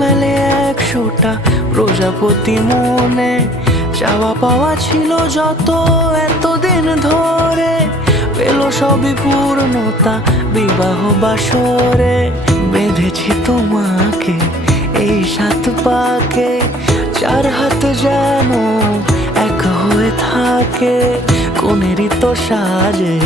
মেলে 100টা প্রজাপতি মনে। চাওয়া পাওয়া ছিল যত এতদিন ধরে, পেল সবই পূর্ণতা বিবাহ বাসরে। বেঁধেছি তোমাকে এই 7 পাকে, 4 হাত যেন এক হয়ে থাকে। কোনেরই তো সাজে